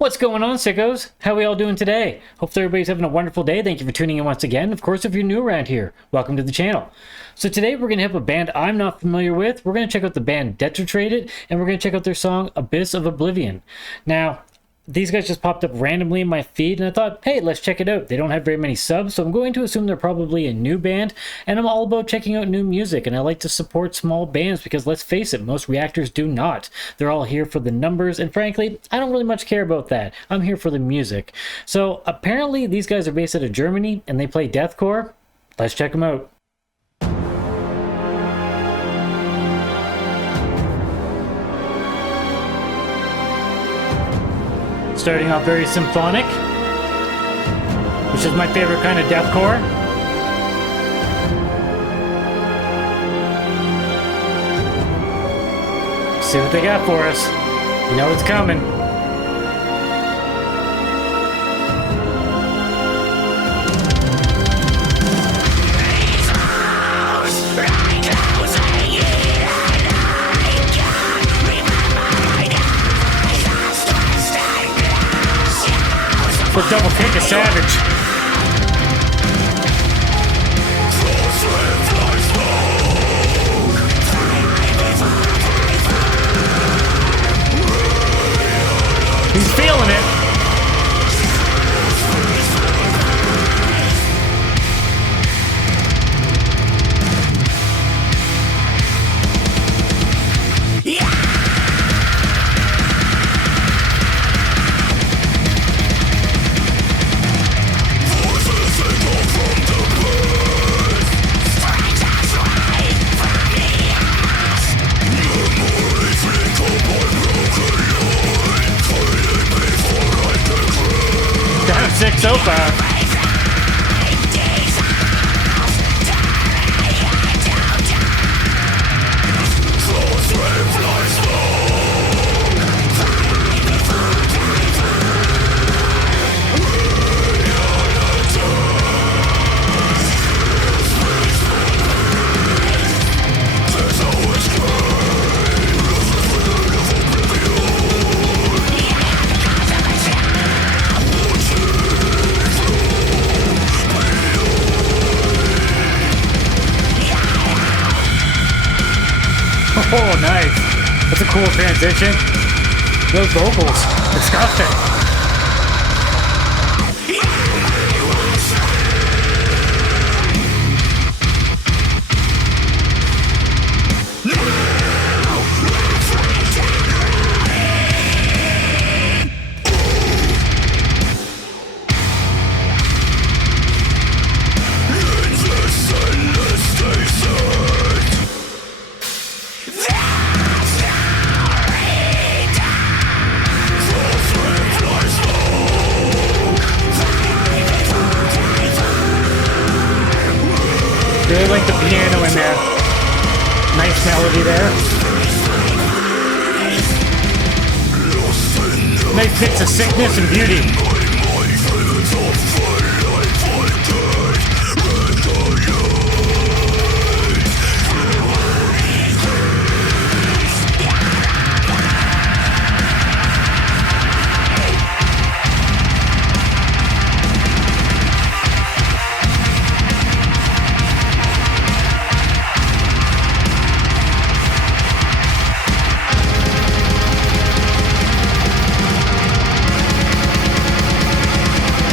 What's going on, sickos? How are we all doing today? Hope everybody's having a wonderful day. Thank you for tuning in once again. Of course, if you're new around here, welcome to the channel. So today we're going to have a band I'm not familiar with. We're going to check out the band Detartrated, and we're going to check out their song Abyss of Oblivion. Now, these guys just popped up randomly in my feed, and I thought, hey, let's check it out. They don't have very many subs, so I'm going to assume they're probably a new band, and I'm all about checking out new music, and I like to support small bands because, let's face it, most reactors do not. They're all here for the numbers, and frankly, I don't really much care about that. I'm here for the music. So apparently these guys are based out of Germany, and they play deathcore. Let's check them out. Starting off very symphonic, which is my favorite kind of deathcore. See what they got for us. You know it's coming. The double kick is savage. He's feeling it. Sick so far. Oh, nice. That's a cool transition. Those vocals, disgusting. Really like the piano in there. Nice melody there. Nice mix of sickness and beauty.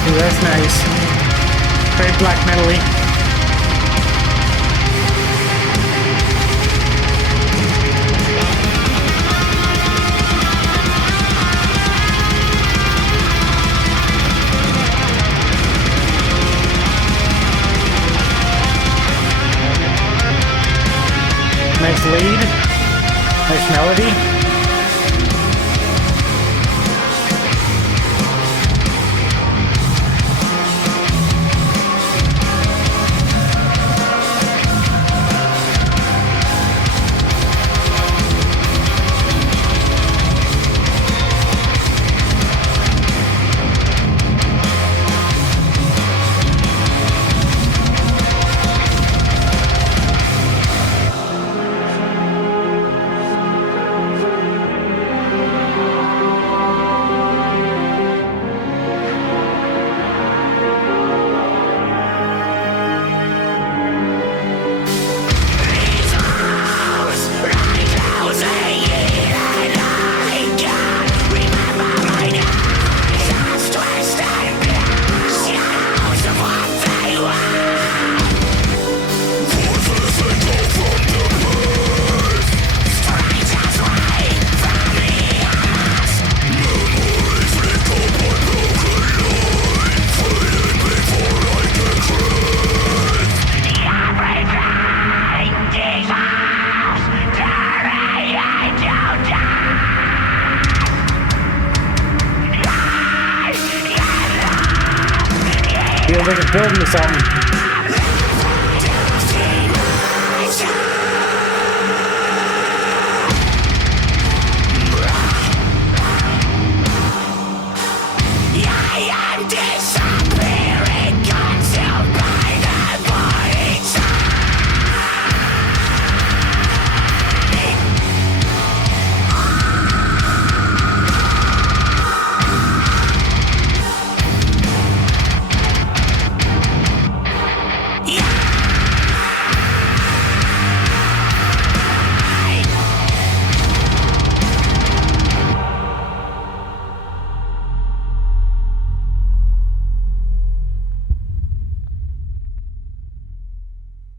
Ooh, that's nice. Very black metal-y. Nice lead. Nice melody. Feels like it's building to something.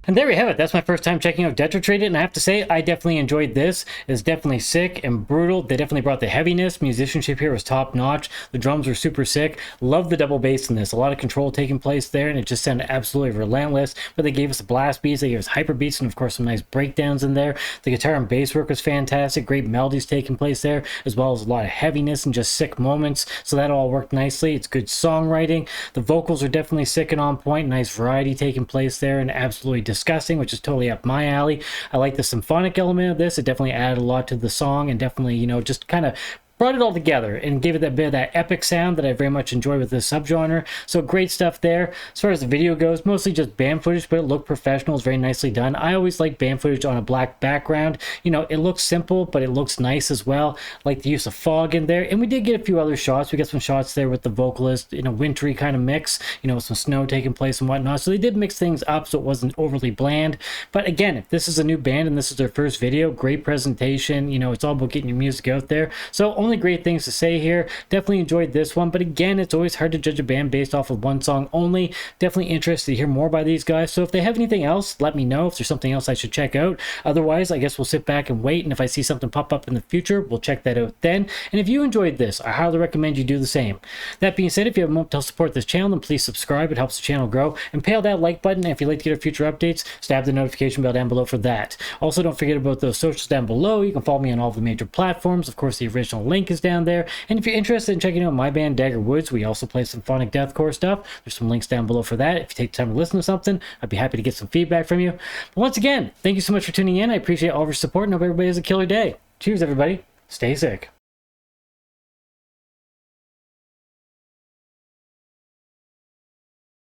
And there we have it. That's my first time checking out Detartrated, and I have to say, I definitely enjoyed this. It's definitely sick and brutal. They definitely brought the heaviness. Musicianship here was top notch. The drums were super sick. Love the double bass in this. A lot of control taking place there, and it just sounded absolutely relentless. But they gave us the blast beats, they gave us hyper beats, and of course some nice breakdowns in there. The guitar and bass work was fantastic. Great melodies taking place there, as well as a lot of heaviness and just sick moments. So that all worked nicely. It's good songwriting. The vocals are definitely sick and on point. Nice variety taking place there, and absolutely disgusting, which is totally up my alley. I like the symphonic element of this. It definitely added a lot to the song, and definitely, you know, just kind of brought it all together and gave it that bit of that epic sound that I very much enjoy with this subgenre. So great stuff there. As far as the video goes, mostly just band footage, but it looked professional. It's very nicely done. I always like band footage on a black background. You know, it looks simple, but it looks nice as well. I like the use of fog in there. And we did get a few other shots. We got some shots there with the vocalist in a wintry kind of mix, you know, with some snow taking place and whatnot. So they did mix things up so it wasn't overly bland. But again, if this is a new band and this is their first video, great presentation. You know, it's all about getting your music out there. So only great things to say here. Definitely enjoyed this one, but again, it's always hard to judge a band based off of one song only. Definitely interested to hear more by these guys. So if they have anything else, let me know. If there's something else I should check out. Otherwise, I guess we'll sit back and wait, and if I see something pop up in the future, we'll check that out then. And if you enjoyed this, I highly recommend you do the same. That being said, if you have a moment to help support this channel, then please subscribe. It helps the channel grow. And pay that like button. And if you'd like to get our future updates, stab the notification bell down below for that. Also, don't forget about those socials down below. You can follow me on all the major platforms. Of course, the original link is down there. And if you're interested in checking out my band Dagger, we also play symphonic deathcore stuff. There's some links down below for that. If you take time to listen to something, I'd be happy to get some feedback from you. But once again, thank you so much for tuning in. I appreciate all of your support and hope everybody has a killer day. Cheers, everybody. Stay sick.